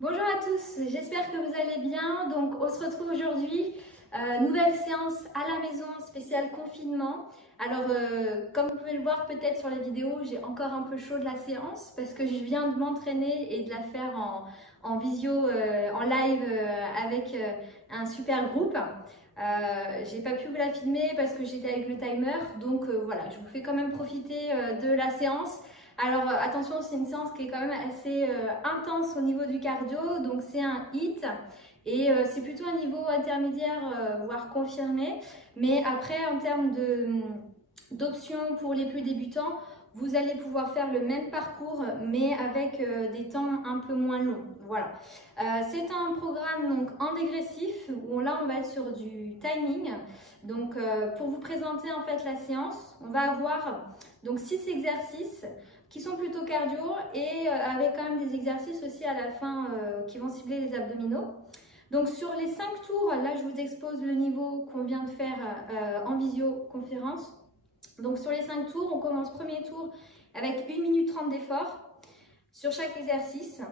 Bonjour à tous, j'espère que vous allez bien. Donc on se retrouve aujourd'hui, nouvelle séance à la maison spéciale confinement. Alors comme vous pouvez le voir peut-être sur la vidéo, j'ai encore un peu chaud de la séance parce que je viens de m'entraîner et de la faire en visio, en live avec un super groupe. J'ai pas pu vous la filmer parce que j'étais avec le timer, donc voilà, je vous fais quand même profiter de la séance. Alors attention, c'est une séance qui est quand même assez intense au niveau du cardio, donc c'est un HIIT et c'est plutôt un niveau intermédiaire, voire confirmé. Mais après, en termes d'options pour les plus débutants, vous allez pouvoir faire le même parcours, mais avec des temps un peu moins longs. Voilà. C'est un programme donc en dégressif où là on va être sur du timing. Donc pour vous présenter en fait la séance, on va avoir donc 6 exercices qui sont plutôt cardio et avec quand même des exercices aussi à la fin qui vont cibler les abdominaux. Donc sur les 5 tours, là je vous expose le niveau qu'on vient de faire en visioconférence. Donc sur les 5 tours, on commence premier tour avec 1 minute 30 d'effort sur chaque exercice.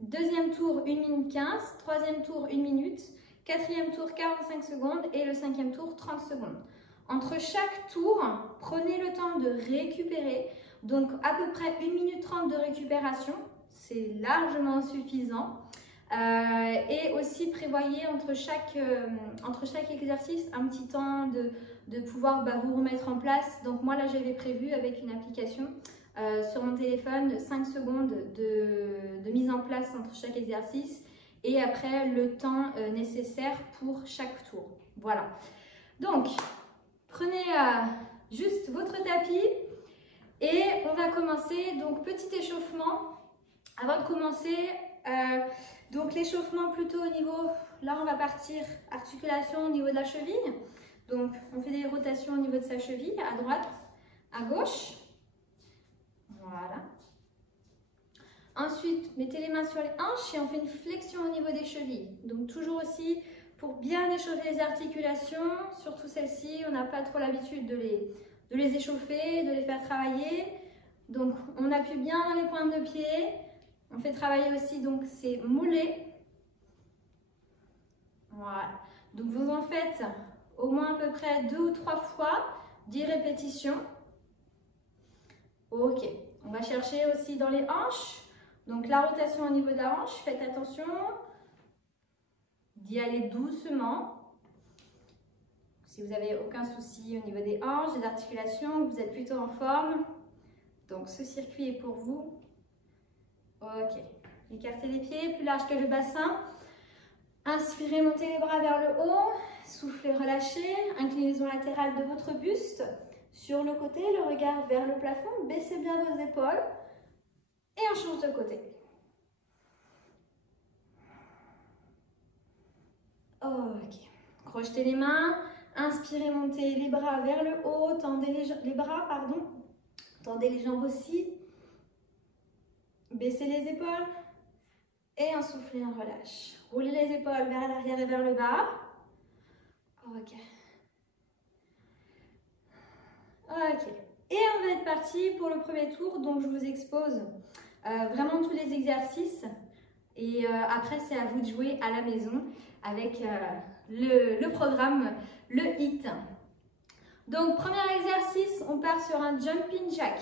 Deuxième tour 1 minute 15, troisième tour 1 minute, quatrième tour 45 secondes et le cinquième tour 30 secondes. Entre chaque tour, prenez le temps de récupérer. Donc à peu près 1 minute 30 de récupération, c'est largement suffisant. Et aussi prévoyez entre chaque exercice un petit temps de pouvoir vous remettre en place. Donc moi là j'avais prévu avec une application sur mon téléphone 5 secondes de mise en place entre chaque exercice et après le temps nécessaire pour chaque tour. Voilà. Donc prenez juste votre tapis. Et on va commencer, donc petit échauffement. Avant de commencer, donc l'échauffement plutôt au niveau, là on va partir articulation au niveau de la cheville. Donc on fait des rotations au niveau de sa cheville, à droite, à gauche. Voilà. Ensuite, mettez les mains sur les hanches et on fait une flexion au niveau des chevilles. Donc toujours aussi pour bien échauffer les articulations, surtout celles-ci, on n'a pas trop l'habitude de les échauffer, de les faire travailler. Donc on appuie bien dans les pointes de pied. On fait travailler aussi donc ces mollets. Voilà. Donc vous en faites au moins à peu près 2 ou 3 fois, 10 répétitions. Ok. On va chercher aussi dans les hanches. Donc la rotation au niveau de la hanche, faites attention d'y aller doucement. Si vous n'avez aucun souci au niveau des hanches, des articulations, vous êtes plutôt en forme. Donc ce circuit est pour vous. Ok. Écartez les pieds, plus large que le bassin. Inspirez, montez les bras vers le haut. Soufflez, relâchez. Inclinaison latérale de votre buste. Sur le côté, le regard vers le plafond. Baissez bien vos épaules. Et on change de côté. Ok. Crochetez les mains. Inspirez, montez les bras vers le haut. Tendez les bras, pardon. Tendez les jambes aussi. Baissez les épaules. Et en soufflez, on relâche. Roulez les épaules vers l'arrière et vers le bas. Ok. Ok. Et on va être parti pour le premier tour. Donc je vous expose vraiment tous les exercices. Et après, c'est à vous de jouer à la maison avec le programme, le HIIT. Donc, premier exercice, on part sur un jumping jack.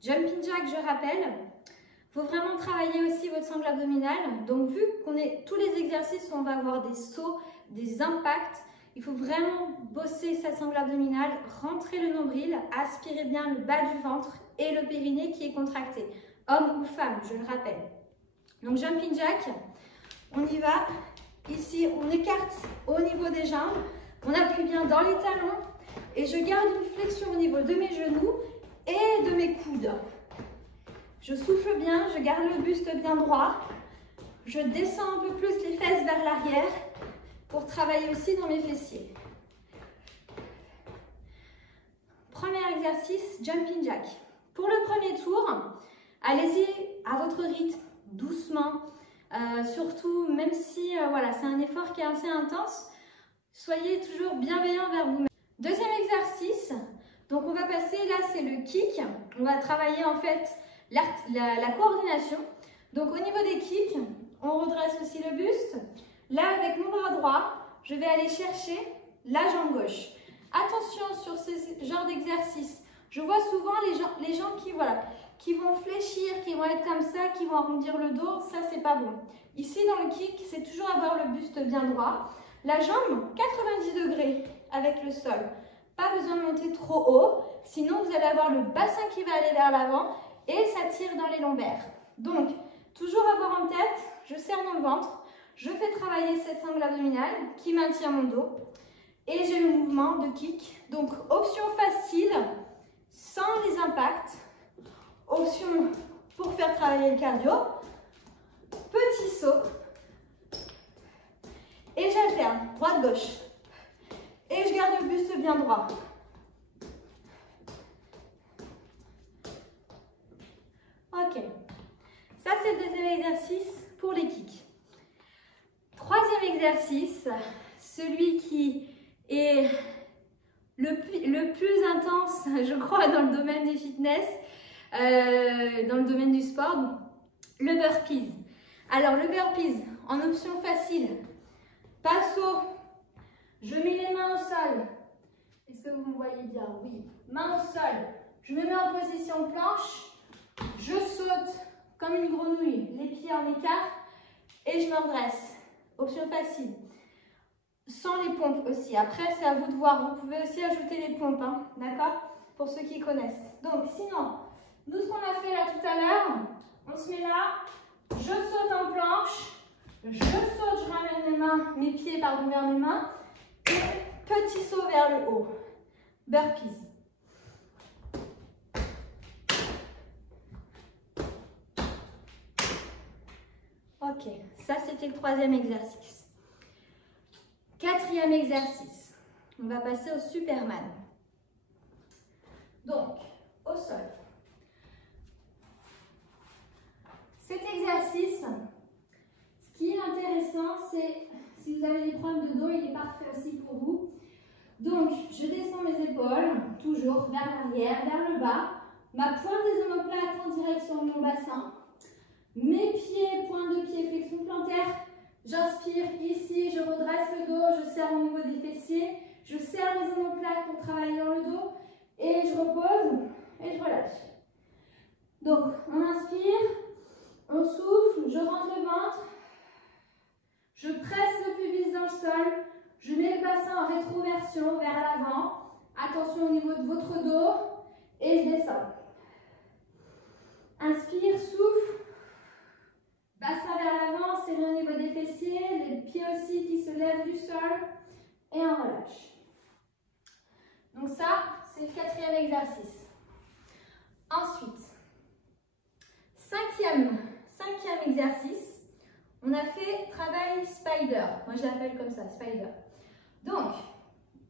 Jumping jack, je rappelle, il faut vraiment travailler aussi votre sangle abdominale. Donc, vu qu'on est tous les exercices, on va avoir des sauts, des impacts. Il faut vraiment bosser sa sangle abdominale, rentrer le nombril, aspirer bien le bas du ventre et le périnée qui est contracté. Homme ou femme, je le rappelle. Donc, jumping jack, on y va. Ici, on écarte au niveau des jambes. On appuie bien dans les talons. Et je garde une flexion au niveau de mes genoux et de mes coudes. Je souffle bien, je garde le buste bien droit. Je descends un peu plus les fesses vers l'arrière pour travailler aussi dans mes fessiers. Premier exercice, jumping jack. Pour le premier tour, allez-y à votre rythme, doucement. Surtout, même si voilà, c'est un effort qui est assez intense, soyez toujours bienveillant vers vous-même. Deuxième exercice, donc on va passer, là c'est le kick, on va travailler en fait la coordination. Donc au niveau des kicks, On redresse aussi le buste. Là, avec mon bras droit, je vais aller chercher la jambe gauche. Attention sur ce genre d'exercice. Je vois souvent les gens qui vont fléchir, qui vont être comme ça, qui vont arrondir le dos. Ça, c'est pas bon. Ici, dans le kick, c'est toujours avoir le buste bien droit. La jambe, 90 degrés avec le sol. Pas besoin de monter trop haut. Sinon, vous allez avoir le bassin qui va aller vers l'avant et ça tire dans les lombaires. Donc, toujours avoir en tête, je serre mon ventre. Je fais travailler cette sangle abdominale qui maintient mon dos. Et j'ai le mouvement de kick. Donc, option facile, sans les impacts. Option pour faire travailler le cardio. Petit saut. Et j'alterne, droite-gauche. Et je garde le buste bien droit. Ok. Ça, c'est le deuxième exercice pour les kicks. Troisième exercice, celui qui est le plus intense, je crois, dans le domaine du fitness, dans le domaine du sport, le burpees. Alors, le burpees, en option facile, pas saut, je mets les mains au sol. Est-ce que vous me voyez bien? Oui. Main au sol, je me mets en position planche, je saute comme une grenouille, les pieds en écart et je me redresse. Option facile. Sans les pompes aussi. Après, c'est à vous de voir. Vous pouvez aussi ajouter les pompes, hein, d'accord? Pour ceux qui connaissent. Donc, sinon, nous, ce qu'on a fait là tout à l'heure, on se met là, je saute en planche, je saute, je ramène mes pieds vers mes mains, et petit saut vers le haut. Burpees. Ok, ça c'était le troisième exercice. Quatrième exercice, on va passer au Superman. Donc, au sol. Cet exercice, ce qui est intéressant, c'est si vous avez des problèmes de dos, il est parfait aussi pour vous. Donc, je descends mes épaules, toujours vers l'arrière, vers le bas. Ma pointe des omoplates en direction de mon bassin. Mes pieds, pointe de pied, flexion plantaire. J'inspire ici, je redresse le dos, je serre au niveau des fessiers. Je serre les omoplates pour travailler dans le dos. Et je repose et je relâche. Donc, on inspire, on souffle, je rentre le ventre. Je presse le pubis dans le sol. Je mets le bassin en rétroversion vers l'avant. Attention au niveau de votre dos. Et je descends. Inspire, souffle. Bassin vers l'avant, serré au niveau des fessiers. Les pieds aussi qui se lèvent du sol. Et on relâche. Donc ça, c'est le quatrième exercice. Ensuite, cinquième exercice. On a fait travail spider. Moi, je l'appelle comme ça, spider. Donc,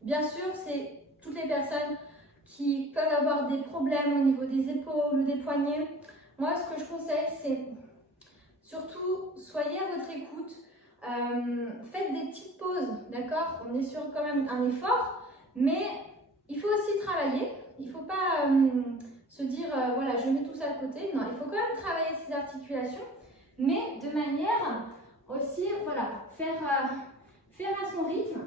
bien sûr, c'est toutes les personnes qui peuvent avoir des problèmes au niveau des épaules ou des poignets. Moi, ce que je conseille, c'est surtout, soyez à votre écoute. Faites des petites pauses, d'accord? On est sur quand même un effort, mais il faut aussi travailler. Il ne faut pas se dire, voilà, je mets tout ça de côté. Non, il faut quand même travailler ses articulations, mais de manière aussi, voilà, faire à son rythme.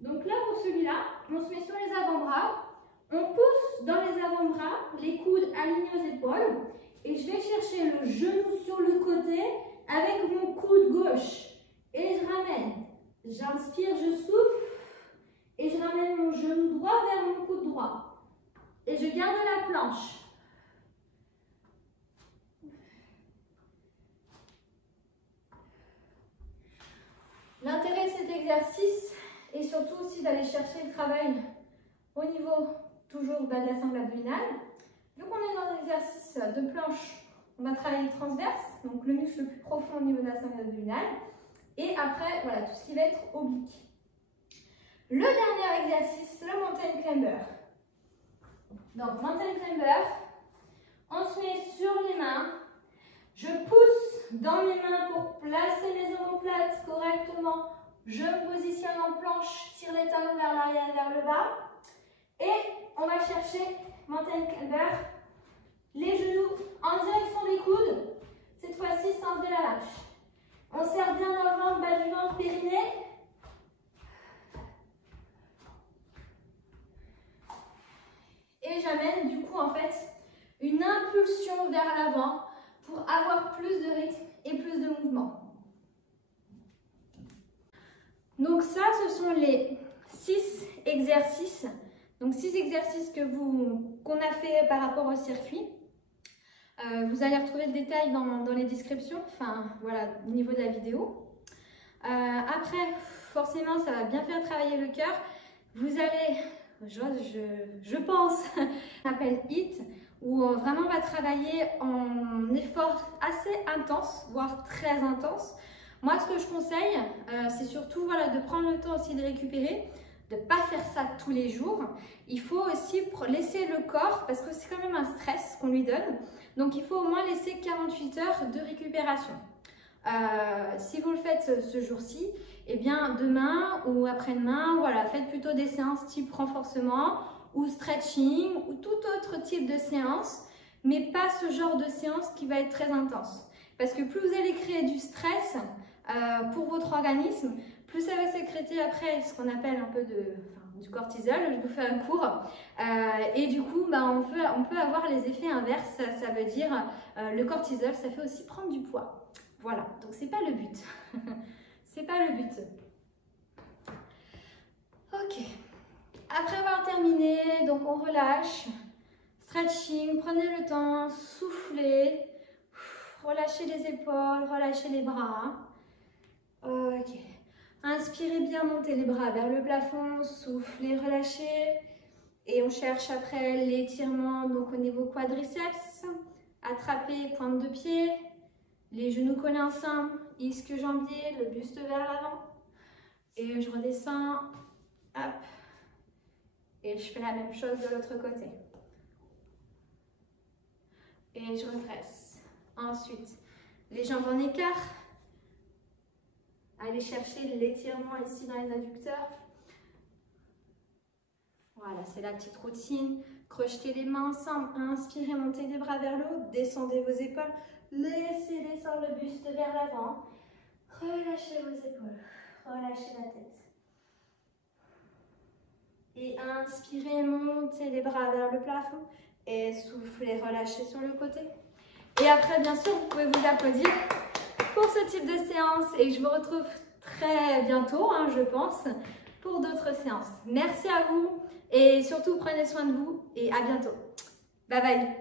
Donc là, pour celui-là, on se met sur les avant-bras, on pousse dans les avant-bras, les coudes alignés aux épaules, et je vais chercher le genou sur le côté avec mon coude gauche. Et je ramène. J'inspire, je souffle, et je ramène mon genou droit vers mon coude droit. Et je garde la planche. L'intérêt de cet exercice est surtout aussi d'aller chercher le travail au niveau toujours de la sangle abdominale. Vu qu'on est dans un exercice de planche, on va travailler le transverse, donc le muscle le plus profond au niveau de la sangle abdominale. Et après, voilà, tout ce qui va être oblique. Le dernier exercice, le mountain climber. Donc, mountain climber, on se met sur les mains. Je pousse dans mes mains pour placer mes omoplates correctement. Je me positionne en planche, tire les talons vers l'arrière et vers le bas. Et on va chercher mountain climber. Les genoux en direction des coudes. Cette fois-ci, sans de la lâche. On vers l'avant pour avoir plus de rythme et plus de mouvement. Donc ça, ce sont les 6 exercices. Donc 6 exercices qu'on a fait par rapport au circuit. Vous allez retrouver le détail dans les descriptions, enfin voilà, au niveau de la vidéo. Après, forcément, ça va bien faire travailler le cœur. Vous allez, je pense, on appelle HIIT, où vraiment on va travailler en effort assez intense, voire très intense. Moi, ce que je conseille, c'est surtout voilà, de prendre le temps aussi de récupérer, de ne pas faire ça tous les jours. Il faut aussi laisser le corps, parce que c'est quand même un stress qu'on lui donne, donc il faut au moins laisser 48 heures de récupération. Si vous le faites ce jour-ci, eh bien demain ou après-demain, voilà, faites plutôt des séances type renforcement ou stretching ou tout autre type de séance, mais pas ce genre de séance qui va être très intense. Parce que plus vous allez créer du stress pour votre organisme, plus ça va sécréter après ce qu'on appelle un peu du cortisol. Je vous fais un cours et du coup on peut avoir les effets inverses. Ça veut dire le cortisol, ça fait aussi prendre du poids. Voilà, donc c'est pas le but. C'est pas le but. Ok. Après avoir terminé, donc on relâche. Stretching, prenez le temps, soufflez. Relâchez les épaules, relâchez les bras. Ok. Inspirez bien, montez les bras vers le plafond, soufflez, relâchez. Et on cherche après l'étirement donc au niveau quadriceps. Attrapez pointe de pied. Les genoux collés ensemble, ischio-jambier, le buste vers l'avant. Et je redescends, hop. Et je fais la même chose de l'autre côté. Et je redresse. Ensuite, les jambes en écart. Allez chercher l'étirement ici dans les adducteurs. Voilà, c'est la petite routine. Crochetez les mains ensemble. Inspirez, montez les bras vers le haut. Descendez vos épaules. Laissez descendre le buste vers l'avant. Relâchez vos épaules. Relâchez la tête. Et inspirez, montez les bras vers le plafond. Et soufflez, relâchez sur le côté. Et après, bien sûr, vous pouvez vous applaudir pour ce type de séance. Et je vous retrouve très bientôt, je pense, pour d'autres séances. Merci à vous. Et surtout, prenez soin de vous. Et à bientôt. Bye bye.